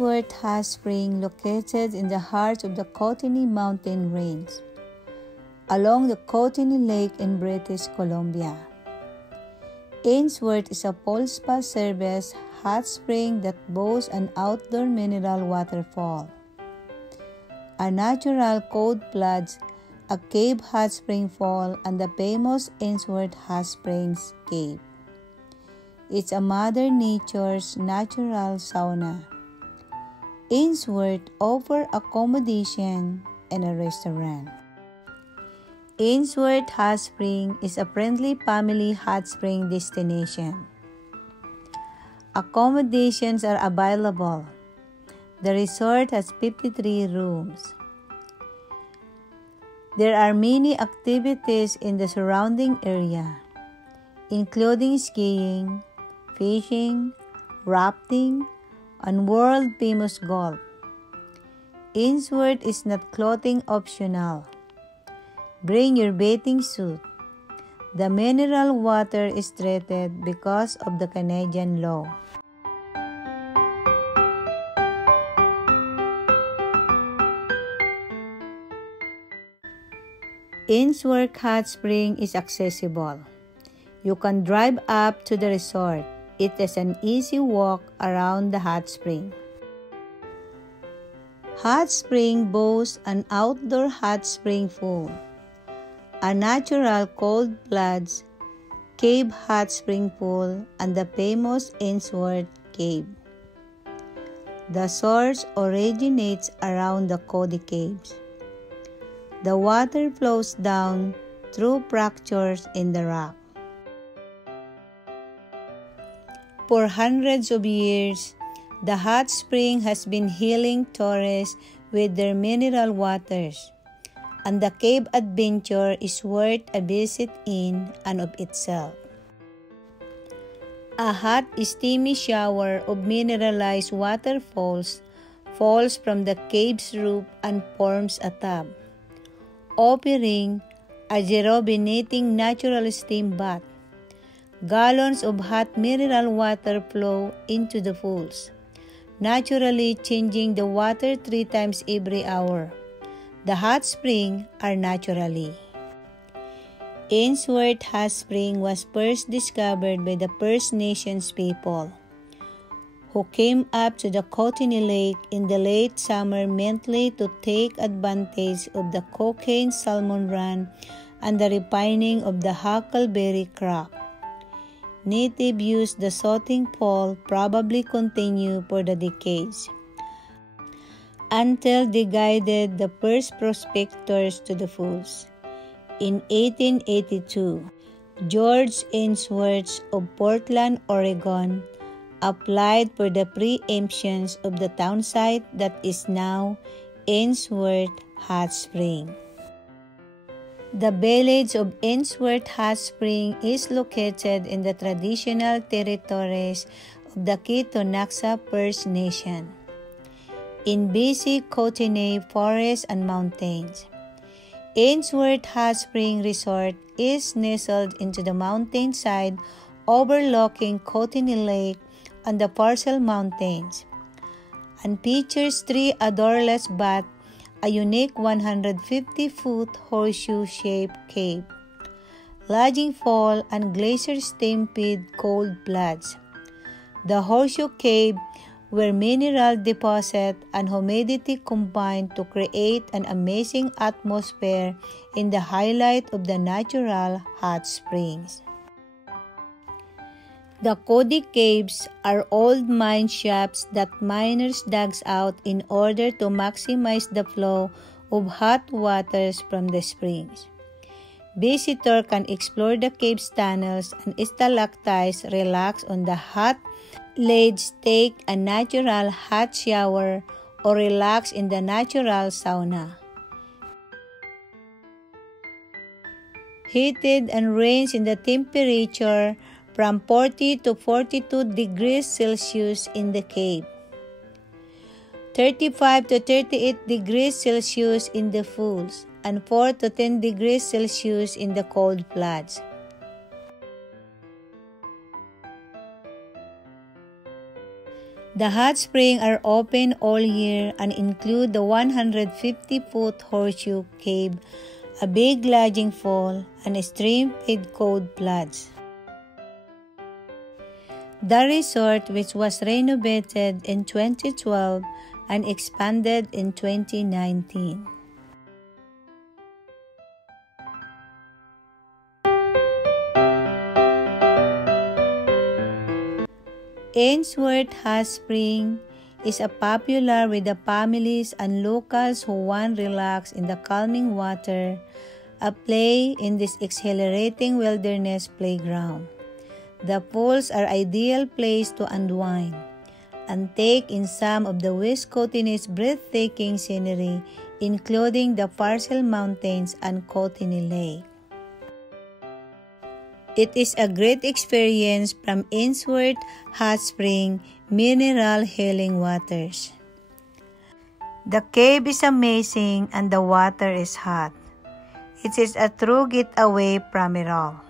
Ainsworth Hot Spring located in the heart of the Kootenay Mountain Range, along the Kootenay Lake in British Columbia. Ainsworth is a pole spa service hot spring that boasts an outdoor mineral waterfall, a natural cold floods, a cave hot spring fall, and the famous Ainsworth Hot Springs Cave. It's a Mother Nature's natural sauna. Ainsworth offers accommodation and a restaurant. Ainsworth Hot Spring is a friendly family hot spring destination. Accommodations are available. The resort has 53 rooms. There are many activities in the surrounding area, including skiing, fishing, rafting, and world-famous golf. Ainsworth is not clothing optional. Bring your bathing suit. The mineral water is treated because of the Canadian law. Ainsworth Hot Spring is accessible. You can drive up to the resort. It is an easy walk around the hot spring. Hot Spring boasts an outdoor hot spring pool, a natural cold floods, cave hot spring pool, and the famous Ainsworth Cave. The source originates around the Cody Caves. The water flows down through fractures in the rock. For hundreds of years, the hot spring has been healing tourists with their mineral waters, and the cave adventure is worth a visit in and of itself. A hot, steamy shower of mineralized water falls from the cave's roof and forms a tub, offering a rejuvenating natural steam bath. Gallons of hot mineral water flow into the pools, naturally changing the water 3 times every hour. The hot springs are naturally. Ainsworth Hot Spring was first discovered by the First Nations people, who came up to the Kootenay Lake in the late summer mainly to take advantage of the cocaine salmon run and the ripening of the huckleberry crop. Natives used the salting pole probably continued for the decades, until they guided the first prospectors to the pools. In 1882, George Ainsworth of Portland, Oregon, applied for the preemptions of the town site that is now Ainsworth Hot Spring. The village of Ainsworth Hot Spring is located in the traditional territories of the Kitonaxa First Nation, in BC Kootenay forests and mountains. Ainsworth Hot Spring Resort is nestled into the mountainside overlooking Kootenay Lake and the Parcel Mountains, and features 3 odorless baths, a unique 150-foot horseshoe-shaped cave, lodging fall, and glacier-stampede cold floods. The horseshoe cave, where mineral deposit and humidity combine to create an amazing atmosphere in the highlight of the natural hot springs. The Cody Caves are old mine shafts that miners dug out in order to maximize the flow of hot waters from the springs. Visitors can explore the cave's tunnels and stalactites, relax on the hot ledge, take a natural hot shower, or relax in the natural sauna. Heated and range in the temperature from 40 to 42 degrees Celsius in the cave, 35 to 38 degrees Celsius in the pools, and 4 to 10 degrees Celsius in the cold floods. The hot springs are open all year and include the 150-foot Horseshoe Cave, a big lodging fall, and a stream-fed cold floods. The resort, which was renovated in 2012 and expanded in 2019. Ainsworth Hot Spring is popular with the families and locals who want to relax in the calming water, a play in this exhilarating wilderness playground. The pools are ideal place to unwind and take in some of the West Kootenay's breathtaking scenery, including the Parcel Mountains and Kootenay Lake. It is a great experience from Ainsworth Hot Spring Mineral Healing Waters. The cave is amazing and the water is hot. It is a true getaway from it all.